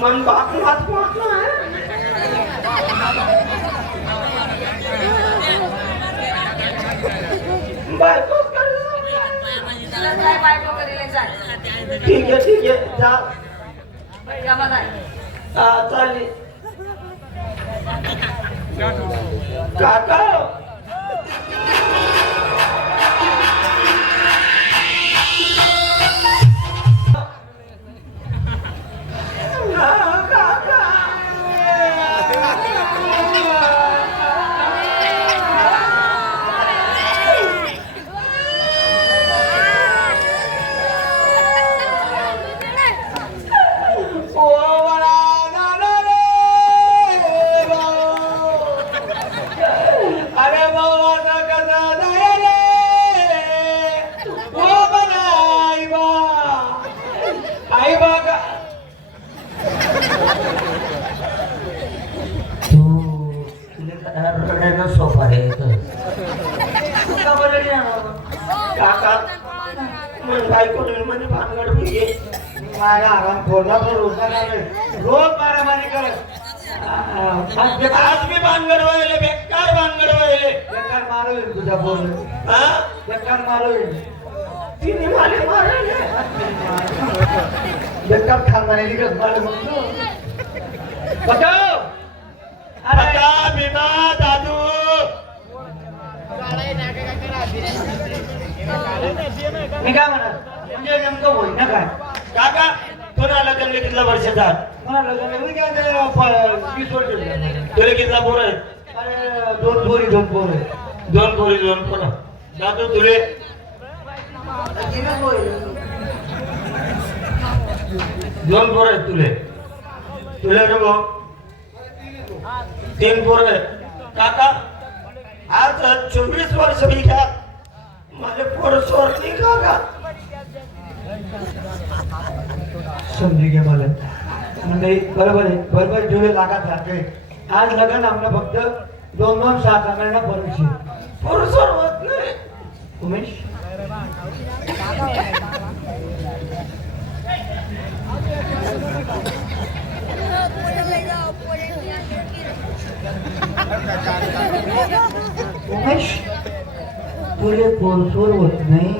मन बापनाच वाटलं आहे बायको ठीक आहे जा चालली काका रोज मारामारी करत आज मी भानगड व्हायले बेकार भानगड व्हायले बेकार मारवेल तुझ्या बोल बेकार मारवेल तिने माले मारले बेकार खानदानी निघत मारे म्हणतो बचाव अरे बिना दादू मी काय म्हणा म्हणजे नेमकं होईल ना काय काका कोणाला लग्न कितला वर्षाचा मला लग्न मी काय 20 वर्ष तुला कितला पोर आहे अरे दोन पोरी दादू तुले दोन पोर आहेत तुले रे भाऊ 3 पोर आहेत काका आज 24 वर्ष मी घ्या माझे पोर सोडली काका समजी घे मला म्हणजे बरोबर जुळे लागत राहते आज लग्न आमनं फक्त 2-2 7 आम्हाला परीक्षे पुरुषवर होत नाही उमेश उमेश तुले पुरुषवर होत नाही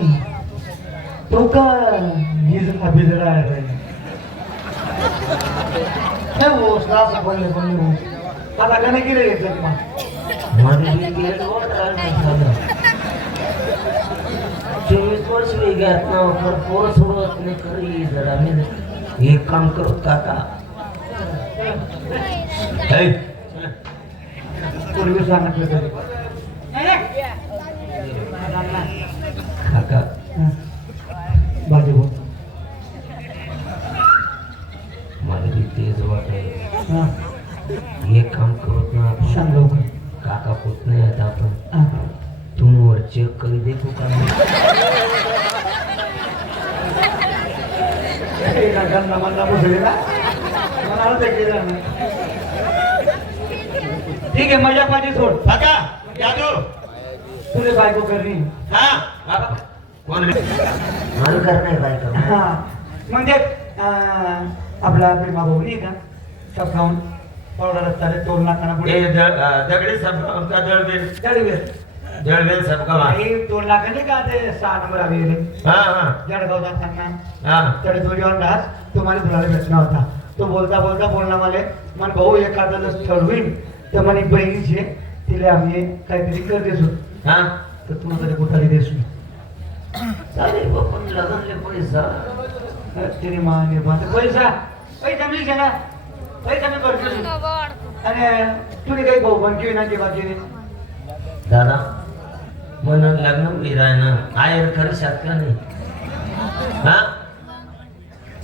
तो का हिजरा बिजरा आहे हे वो सास बोलले आता कने गिरे येते माझे भी गेट वोटर झालं 24 वर्ष मी घेत ना पर पोर सोडत नाही करी जरा मी एक काम करू काका हे पूर्वी सांगितलं तरी काका बाजू मला भी तेज वाटायला हे काम करत ना सांग लवकर काका पोत नाही आता आपण तुम वर चेक करी देखो का ठीक आहे मजा पाहिजे सोड काका जादू तुझे बायको करणी हा कोण मला करणार बायको हा म्हणजे आपला प्रेमा भाऊ नाही का सफावून पावडर असतात टोल नाकाना पुढे दगडी सबका जळवेल सबका हे 2 लाख नाही का ते 6 नंबर आलेले जळगाव जाताना तडे थोडी अंदाज तुम्हाला तुला भेटणार होता तो बोलता बोलला मला भाऊ एखादा स्थळ होईल तर म्हणे बहिणीचे तिला आम्ही काहीतरी कर देसू तर तुला कधी कुठाली देसू चालेल पण लग्नले पैसा तिने मागे पैसा मिळते ना पैसा मी करतो आणि तुने काही भाऊ पण केली ना की बाकी दादा म्हणून लग्न विराय ना आयर करशात का नाही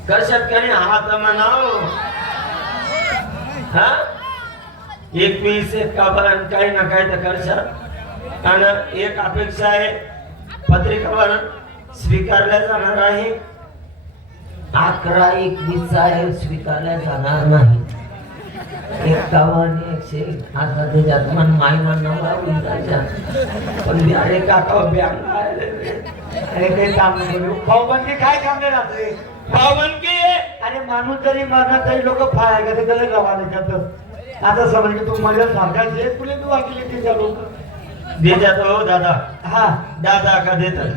करशात का नाही हा तर म्हणाव 21 काबरण काही ना काही तर करशात आणि एक अपेक्षा आहे पत्रिकावर स्वीकारल्या जाणार आहे 11-21 आहे स्वीकारल्या जाणार नाही 51-100 आता त्याच्यात मन मायना नवरा उलटायचा पण अरे काका बँक अरे काही काम नाही भाऊबंदी काय काम नाही राहते भाऊबंदी अरे माणूस जरी मारणार तरी लोक फाय का त्याला रवाने करतात. आता समज की तू माझ्या सांगायचे तुला तू वागले त्याच्या लोक देतात हो दादा. हा दादा का देतात